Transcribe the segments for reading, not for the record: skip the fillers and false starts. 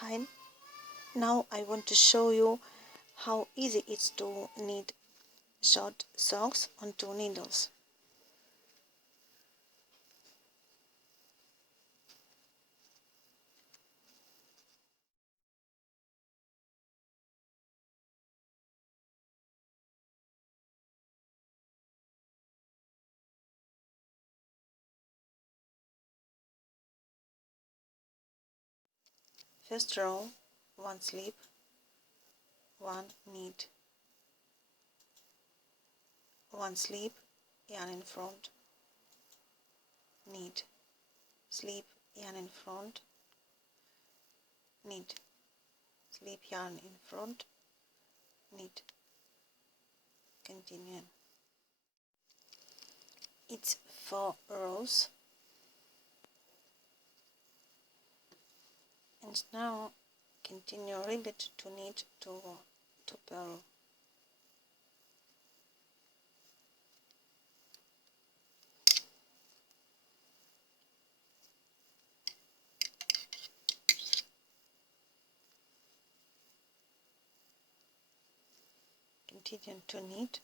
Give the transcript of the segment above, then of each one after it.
Hi, now I want to show you how easy it's to knit short socks on 2 needles. First row, 1 slip, 1 knit, 1 slip, yarn in front, knit, slip, yarn in front, knit, slip, yarn in front, knit, continue. It's 4 rows, and now continue repeat to knit to purl. Continue to knit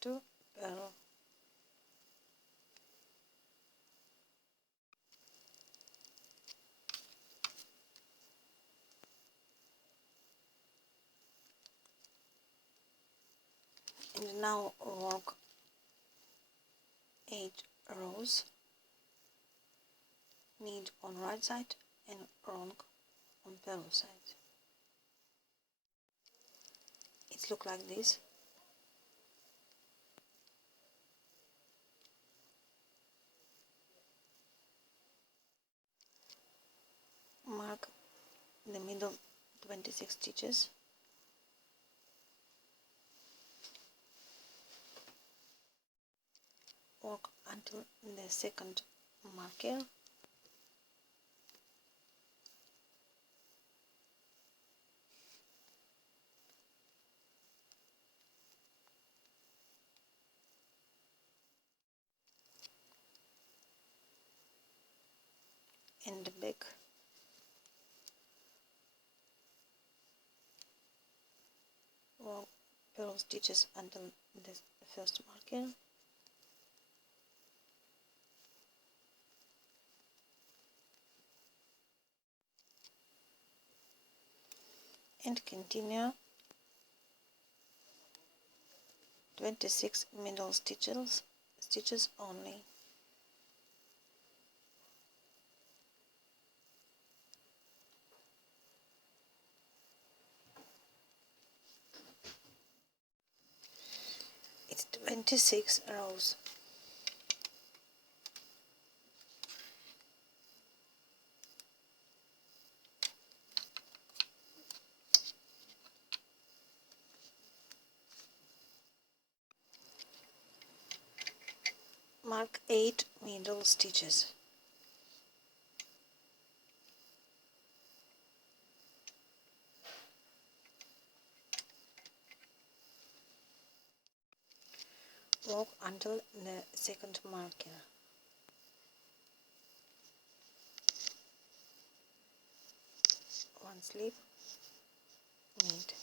to purl. And now work 8 rows, knit on right side and wrong on purl side. It looks like this. Mark the middle 26 stitches. Work until the second marker. And the back. Work purl stitches until the first marker. And continue 26 middle stitches only. It's 26 rows. Mark 8 middle stitches. Work until the second marker. One slip, knit,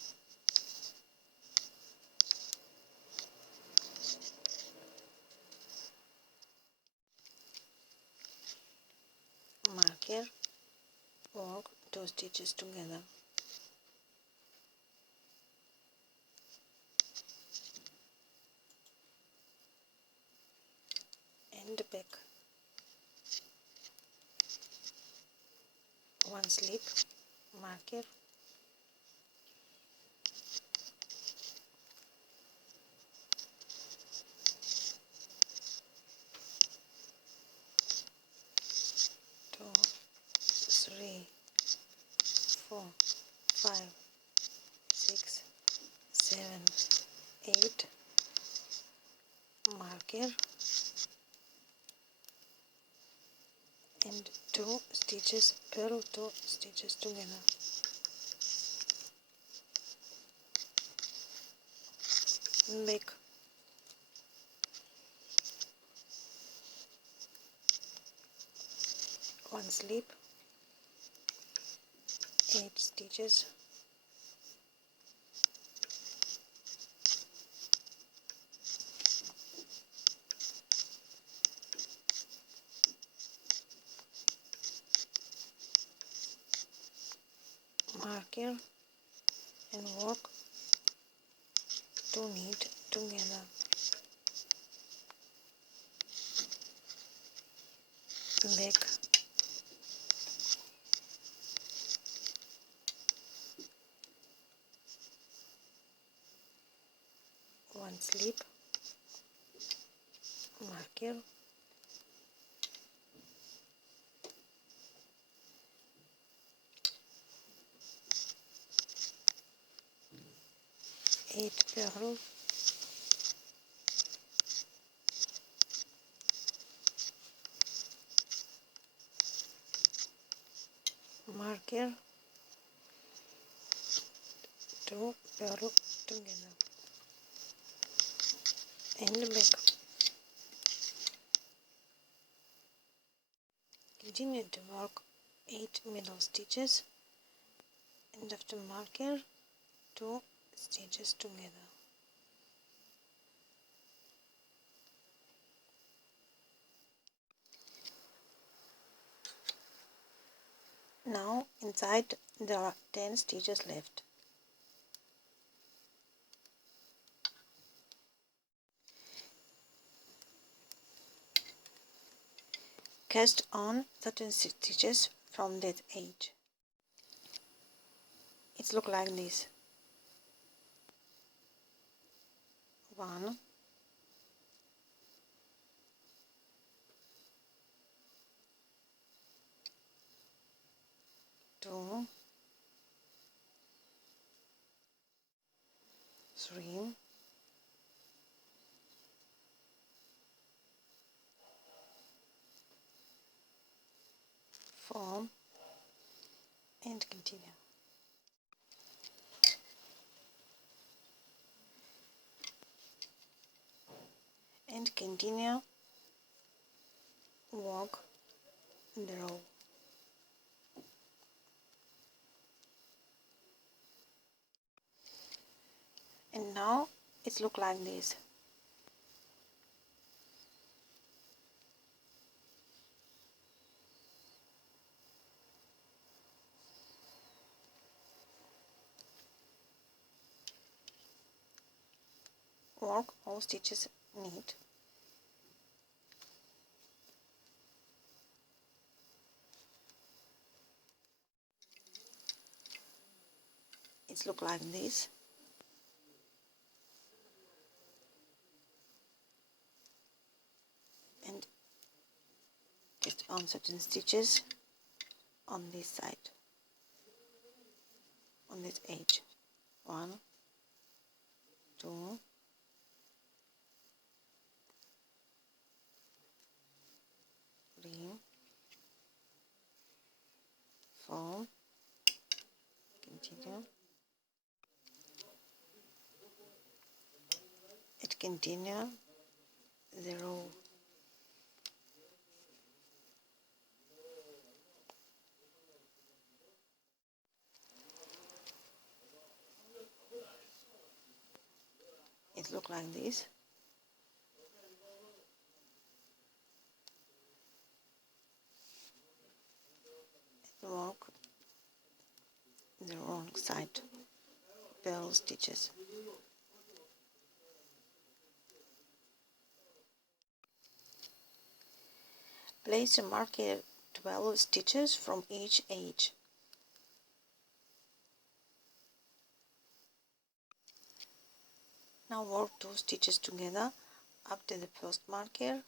marker, work 2 stitches together, and back, 1 slip, marker, two, 3, 4, 5, 6, 7, 8, marker, and 2 stitches, purl 2 stitches together. Back, 1 slip, 8 stitches, marker and work to knit together. Back, one slip, marker, eight purl, marker, 2 purl together, and back. Continue to work 8 middle stitches, and after marker 2 stitches together. Now inside there are 10 stitches left. Cast on 13 stitches from that edge. It looks like this. 1, 2, 3, 4, and continue. And continue work the row. And now it looks like this. Work all stitches neat. It looks like this. And just on certain stitches on this side, on this edge. 1, 2, 3, 4, continue. It continue the row. It looks like this. Work the wrong side, purl stitches. Place a marker 12 stitches from each edge. Now work 2 stitches together after the first marker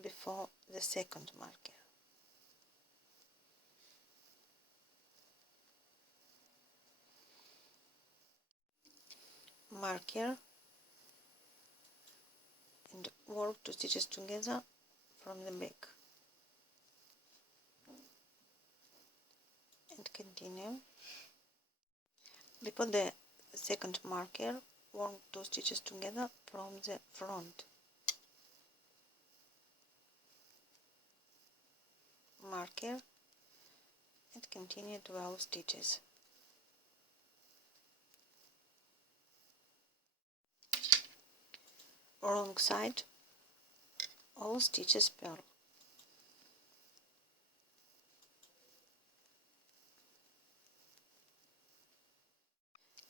before the second marker. Marker and work 2 stitches together from the back and continue. Before the second marker, work 2 stitches together from the front. marker, and continue 12 stitches. Wrong side, all stitches purl.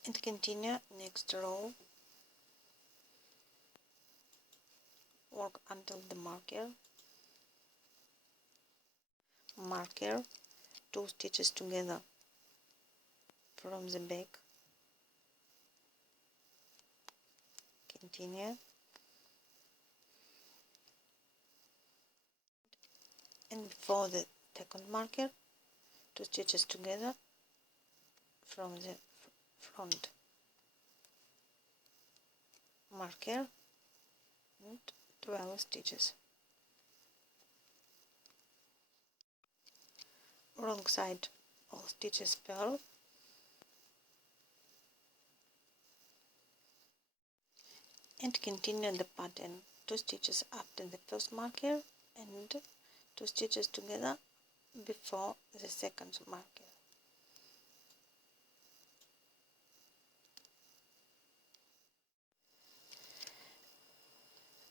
And continue next row. Work until the marker, 2 stitches together from the back, continue, and before the second marker, 2 stitches together from the front, marker, and 12 stitches. Wrong side, all stitches purl, and continue the pattern, 2 stitches after the first marker and 2 stitches together before the second marker.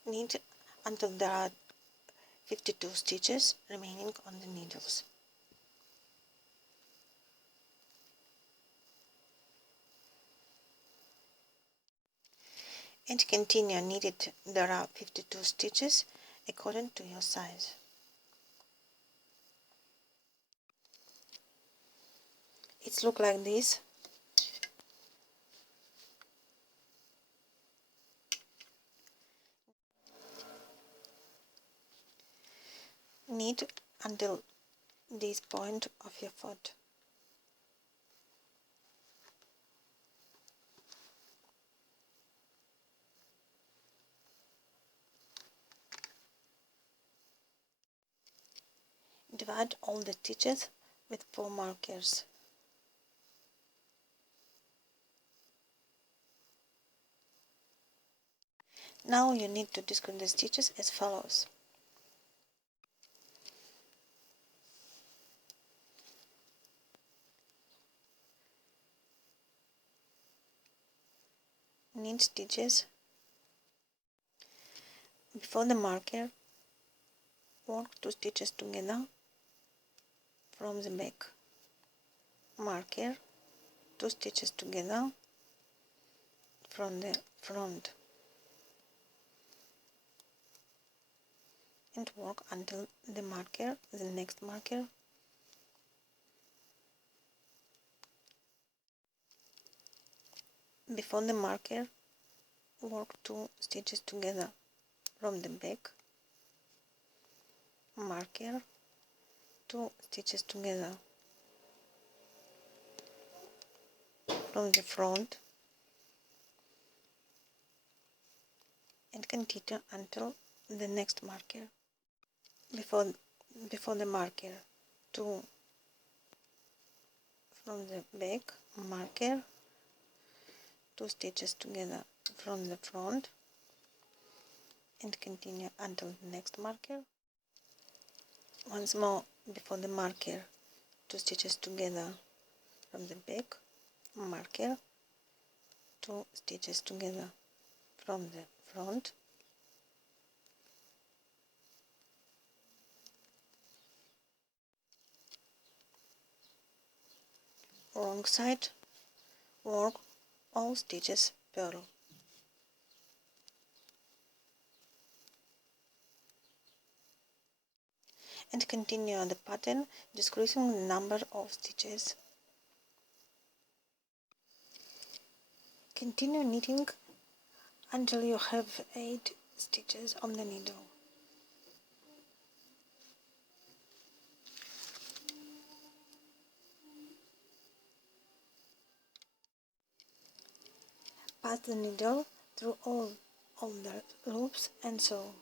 Knit until there are 52 stitches remaining on the needles. And continue knitted. There are 52 stitches according to your size. It looks like this. Knit until this point of your foot. Divide all the stitches with 4 markers. Now you need to discount the stitches as follows. Knit stitches before the marker, work 2 stitches together from the back, marker, 2 stitches together from the front, and work until the next marker, before the marker, work 2 stitches together from the back, marker, 2 stitches together from the front, and continue until the next marker. Before the marker, 2 from the back, marker, 2 stitches together from the front, and continue until the next marker. Once more before the marker, 2 stitches together from the back, marker, 2 stitches together from the front, wrong side, work all stitches purl. And continue on the pattern, decreasing the number of stitches. Continue knitting until you have 8 stitches on the needle. Pass the needle through all the loops and sew.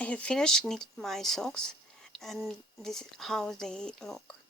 I have finished knitting my socks, and this is how they look.